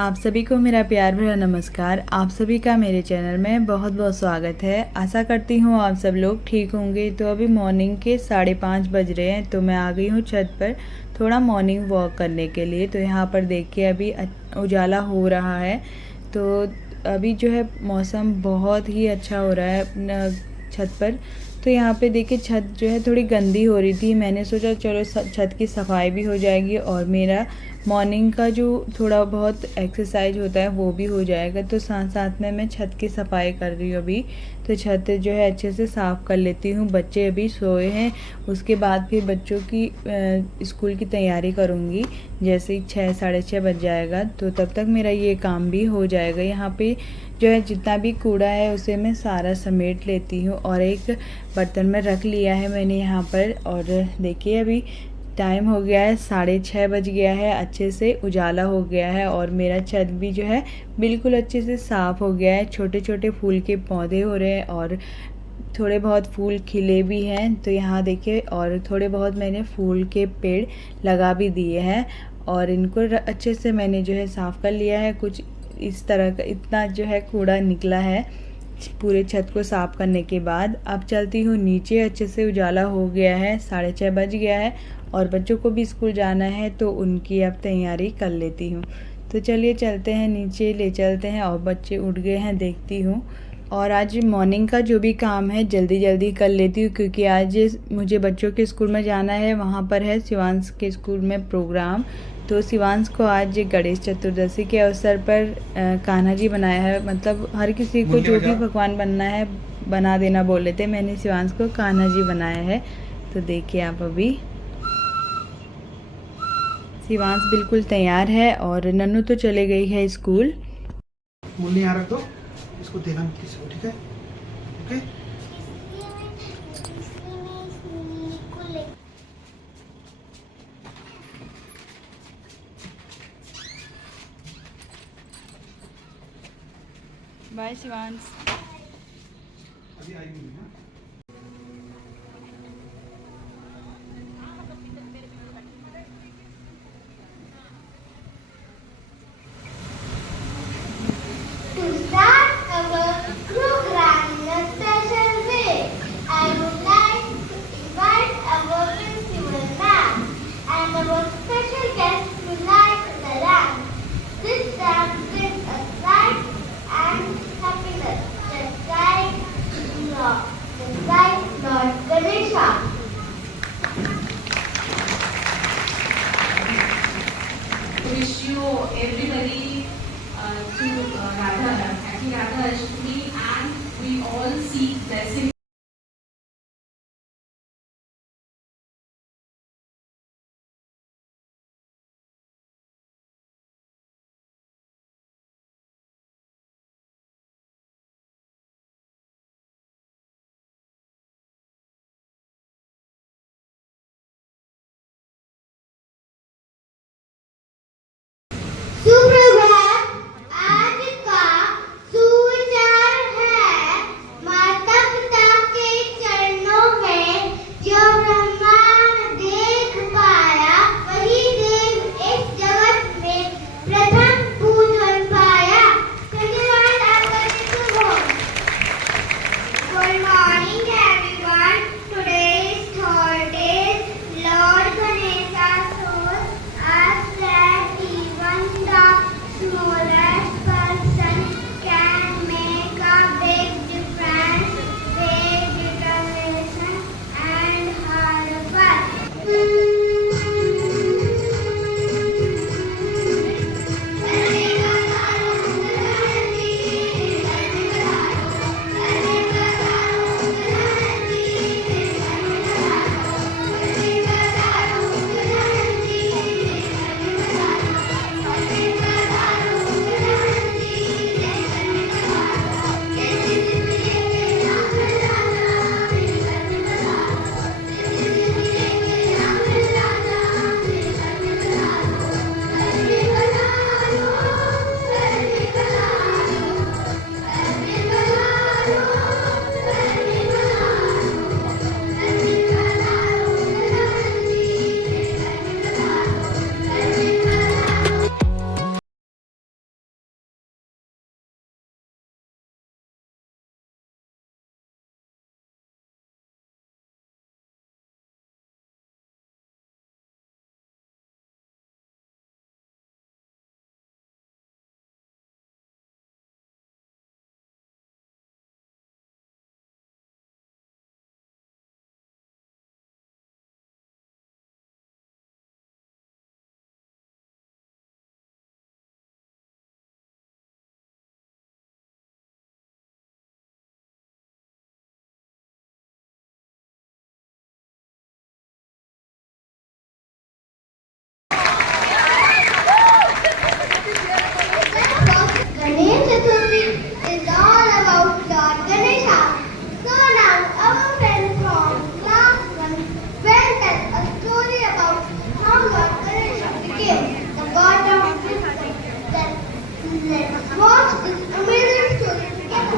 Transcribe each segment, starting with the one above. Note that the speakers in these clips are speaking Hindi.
आप सभी को मेरा प्यार भरा नमस्कार। आप सभी का मेरे चैनल में बहुत बहुत स्वागत है। आशा करती हूँ आप सब लोग ठीक होंगे। तो अभी मॉर्निंग के 5:30 बज रहे हैं, तो मैं आ गई हूँ छत पर थोड़ा मॉर्निंग वॉक करने के लिए। तो यहाँ पर देखिए अभी उजाला हो रहा है। तो अभी जो है मौसम बहुत ही अच्छा हो रहा है छत पर। तो यहाँ पे देखिए छत जो है थोड़ी गंदी हो रही थी। मैंने सोचा चलो छत की सफाई भी हो जाएगी और मेरा मॉर्निंग का जो थोड़ा बहुत एक्सरसाइज होता है वो भी हो जाएगा। तो साथ साथ में मैं छत की सफाई कर रही हूँ अभी। तो छत जो है अच्छे से साफ़ कर लेती हूँ। बच्चे अभी सोए हैं, उसके बाद फिर बच्चों की स्कूल की तैयारी करूँगी। जैसे ही 6 साढ़े 6 बज जाएगा तो तब तक मेरा ये काम भी हो जाएगा। यहाँ पे जो है जितना भी कूड़ा है उसे मैं सारा समेट लेती हूँ और एक बर्तन में रख लिया है मैंने यहाँ पर। और देखिए अभी टाइम हो गया है 6:30 बज गया है। अच्छे से उजाला हो गया है और मेरा छत भी जो है बिल्कुल अच्छे से साफ़ हो गया है। छोटे छोटे फूल के पौधे हो रहे हैं और थोड़े बहुत फूल खिले भी हैं। तो यहाँ देखिए और थोड़े बहुत मैंने फूल के पेड़ लगा भी दिए हैं और इनको अच्छे से मैंने जो है साफ़ कर लिया है। कुछ इस तरह का इतना जो है कूड़ा निकला है पूरे छत को साफ़ करने के बाद। अब चलती हूँ नीचे। अच्छे से उजाला हो गया है, 6:30 बज गया है और बच्चों को भी स्कूल जाना है तो उनकी अब तैयारी कर लेती हूँ। तो चलिए चलते हैं नीचे, ले चलते हैं। और बच्चे उठ गए हैं देखती हूँ। और आज मॉर्निंग का जो भी काम है जल्दी जल्दी कर लेती हूँ क्योंकि आज मुझे बच्चों के स्कूल में जाना है। वहाँ पर है शिवांश के स्कूल में प्रोग्राम। तो शिवांश को आज गणेश चतुर्दशी के अवसर पर कान्हा जी बनाया है। मतलब हर किसी को जो भी भगवान बनना है बना देना बोले थे, मैंने शिवांश को कान्हा जी बनाया है। तो देखिए आप अभी शिवांश बिल्कुल तैयार है और नन्नू तो चले गई है स्कूल। मुन्नी यहाँ रख दो, इसको देना मत किसी को, ठीक है? ओके? बाय शिवांश। अभी आई नहीं है। To start our program in a special way, I would like to invite our principal ma'am and our special guest to light the lamp. This lamp brings us light and happiness, just like Lord Ganesha. Wish you everybody to happy Radha Ashtami, and we all seek blessing. सुप्रभात। आज का सुविचार है, माता पिता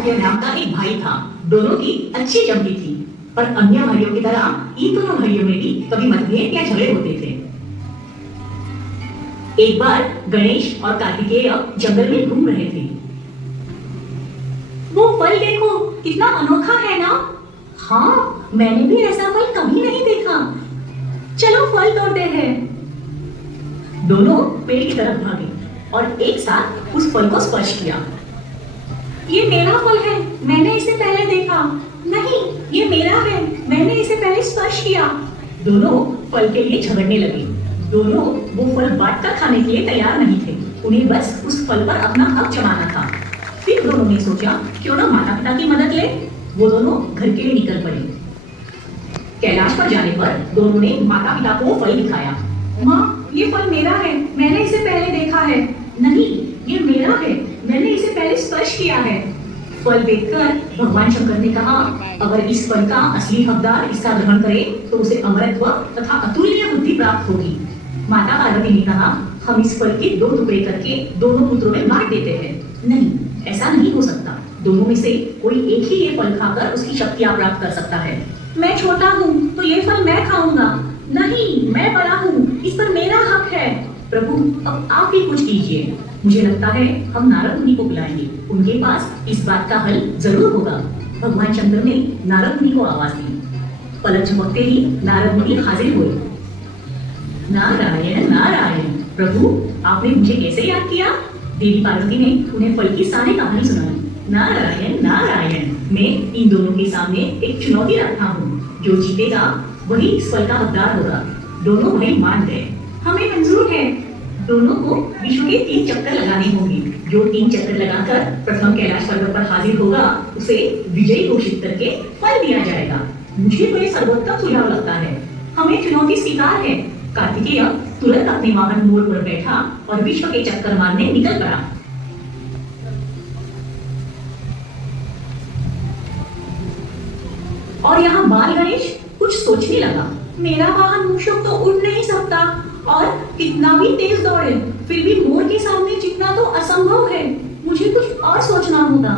आदित्य नाम का एक भाई था। दोनों की अच्छी जमती थी, पर अन्य भाइयों की तरह इन दोनों भाइयों में भी कभी मतभेद या झगड़े होते थे। एक बार गणेश और कार्तिकेय जंगल में घूम रहे थे। वो फल देखो, कितना अनोखा है ना? हाँ, मैंने भी ऐसा फल कभी नहीं देखा। चलो फल तोड़ते हैं। दोनों पेड़ की तरफ भागे और एक साथ उस फल को स्पर्श किया। ये मेरा फल है, मैंने इसे पहले देखा। नहीं, ये मेरा है, मैंने इसे पहले स्पर्श किया। दोनों फल के लिए झगड़ने लगे। दोनों वो फल बांट कर खाने के लिए तैयार नहीं थे। उन्हें बस उस फल पर अपना हक जमाना था। फिर दोनों ने सोचा, क्यों ना माता पिता की मदद ले। वो दोनों घर के लिए निकल पड़े। कैलाश पर जाने पर दोनों ने माता पिता को फल दिखाया। माँ, ये फल मेरा है, मैंने इसे पहले देखा है। नहीं, ये मेरा है, मैंने इसे पहले स्पर्श किया है। फल देखकर भगवान शंकर ने कहा, अगर इस फल का असली हकदार इसका ग्रहण करे तो उसे अमरत्व तथा अतुलनीय बुद्धि प्राप्त होगी। माता पार्वती ने कहा, हम इस फल के 2 टुकड़े करके दोनों पुत्रों में बांट देते हैं। नहीं, ऐसा नहीं हो सकता। दोनों में से कोई एक ही ये फल खाकर उसकी शक्तियां प्राप्त कर सकता है। मैं छोटा हूँ तो ये फल मैं खाऊंगा। नहीं, मैं बड़ा हूँ, इस पर मेरा हक है। प्रभु, अब आप ही कुछ कीजिए। मुझे लगता है हम नारद मुनि को बुलाएंगे, उनके पास इस बात का हल जरूर होगा। भगवान शंकर ने नारद मुनि को आवाज दी। पलक झपकते ही नारद मुनि हाजिर हुए। नारायण नारायण, प्रभु आपने मुझे कैसे याद किया? देवी पार्वती ने उन्हें फल की सारी कहानी सुनाई। नारायण नारायण, मैं इन दोनों के सामने एक चुनौती रखता हूँ। जो जीतेगा वही इस फल का हकदार होगा। दोनों भाई मान गए। हमें मंजूर है। दोनों को विश्व के 3 चक्कर लगाने होंगे। जो 3 चक्कर लगाकर प्रथम कैलाश पर्वत पर हाजिर होगा, उसे विजयी घोषित करके फल दिया जाएगा। मुझे तो ये सर्वोत्तम सुझाव लगता है। हमें चुनौती स्वीकार है। कार्तिकेय तुरंत अपने वाहन मोड़ पर बैठा और विश्व के चक्कर मारने निकल पड़ा। और यहाँ बाल गणेश कुछ सोचने लगा। मेरा वाहन मूषक तो उड़ नहीं सकता और कितना भी तेज दौड़े फिर भी मोर के सामने जीतना तो असंभव है। मुझे कुछ और सोचना होगा।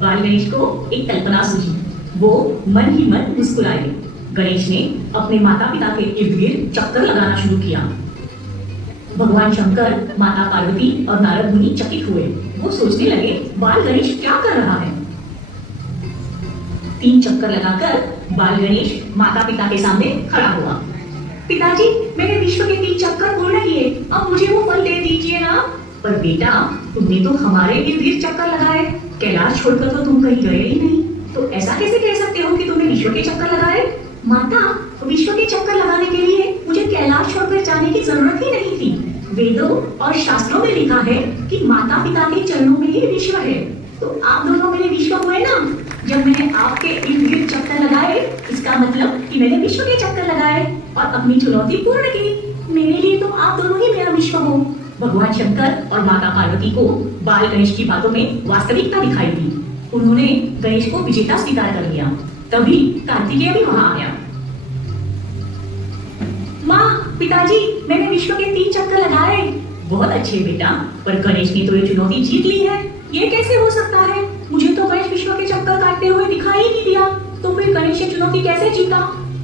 बाल गणेश को एक कल्पना सूझी। वो मन ही मन मुस्कुराए। गणेश ने अपने माता पिता के इर्द गिर्द चक्कर लगाना शुरू किया। भगवान शंकर, माता पार्वती और नारद मुनि चकित हुए। वो सोचने लगे, बाल गणेश क्या कर रहा है? 3 चक्कर लगाकर बाल गणेश माता पिता के सामने खड़ा हुआ। पिताजी, मैंने विश्व के 3 चक्कर पूर्ण किए, अब मुझे वो फल दे दीजिए ना। पर बेटा, तुमने तो हमारे इर्द गिर्द चक्कर लगाए, कैलाश छोड़कर तो तुम कहीं गए ही नहीं। तो ऐसा कैसे कह सकते हो कि तुमने विश्व के चक्कर लगाए? माता, विश्व के चक्कर लगाने के लिए मुझे कैलाश छोड़कर जाने की जरूरत ही नहीं थी। वेदों और शास्त्रों में लिखा है कि माता पिता के चरणों में ही विश्व है। तो आप दोनों मेरे विश्व हुए ना। जब मैंने आपके इर्द गिर्द चक्कर लगाए, इसका मतलब कि मैंने विश्व के चक्कर लगाए और अपनी चुनौती पूर्ण की। मेरे लिए तो आप दोनों ही मेरा विश्व हो। भगवान शंकर और माता पार्वती को बाल गणेश की बातों में वास्तविकता दिखाई दी। उन्होंने गणेश को विजेता स्वीकार कर लिया। तभी कार्तिकेय भी वहां आया। माँ, पिताजी, मैंने विश्व के 3 चक्कर लगाए। बहुत अच्छे बेटा, पर गणेश ने तो ये चुनौती जीत ली है। ये कैसे हो सकता है? मुझे तो गणेश विश्व के चक्कर काटते हुए दिखाई ही नहीं दिया। तो फिर गणेश ये चुनौती कैसे जीता?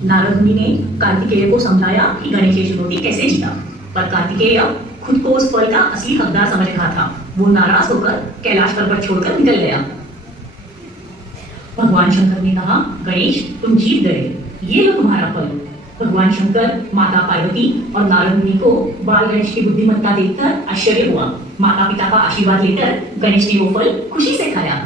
नारद मुनि ने कार्तिकेय को समझाया कि गणेश ये चुनौती कैसे जीता। पर कार्तिकेय खुद को उस फल का असली हकदार समझ रहा था। वो नाराज होकर कैलाश पर्वत छोड़कर निकल गया। भगवान शंकर ने कहा, गणेश तुम जीत गए, ये लो तुम्हारा फल। भगवान शंकर, माता पार्वती और नारद मुनि को बाल गणेश की बुद्धिमत्ता देखकर आश्चर्य हुआ। माता पिता का आशीर्वाद लेकर गणेश ने वो फल खुशी से खाया।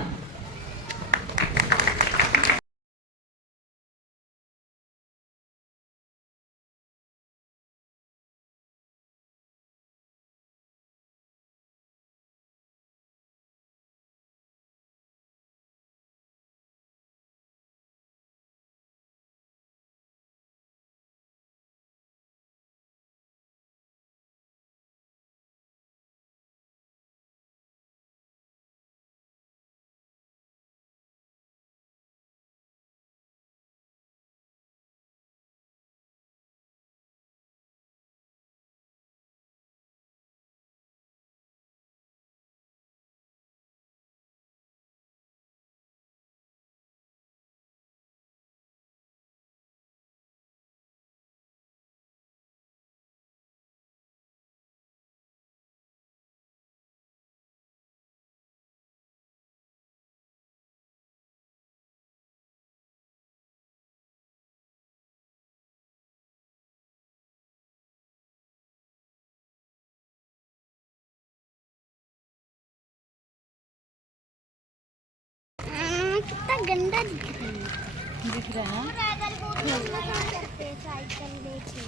गंदा दिख रहा है। दिख रहा है ना? करते साइकिल लेके।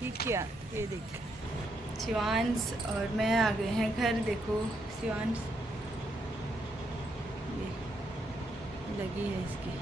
ठीक किया। ये देख, शिवांश और मैं आ गए हैं घर। देखो शिवांश ये लगी है इसकी।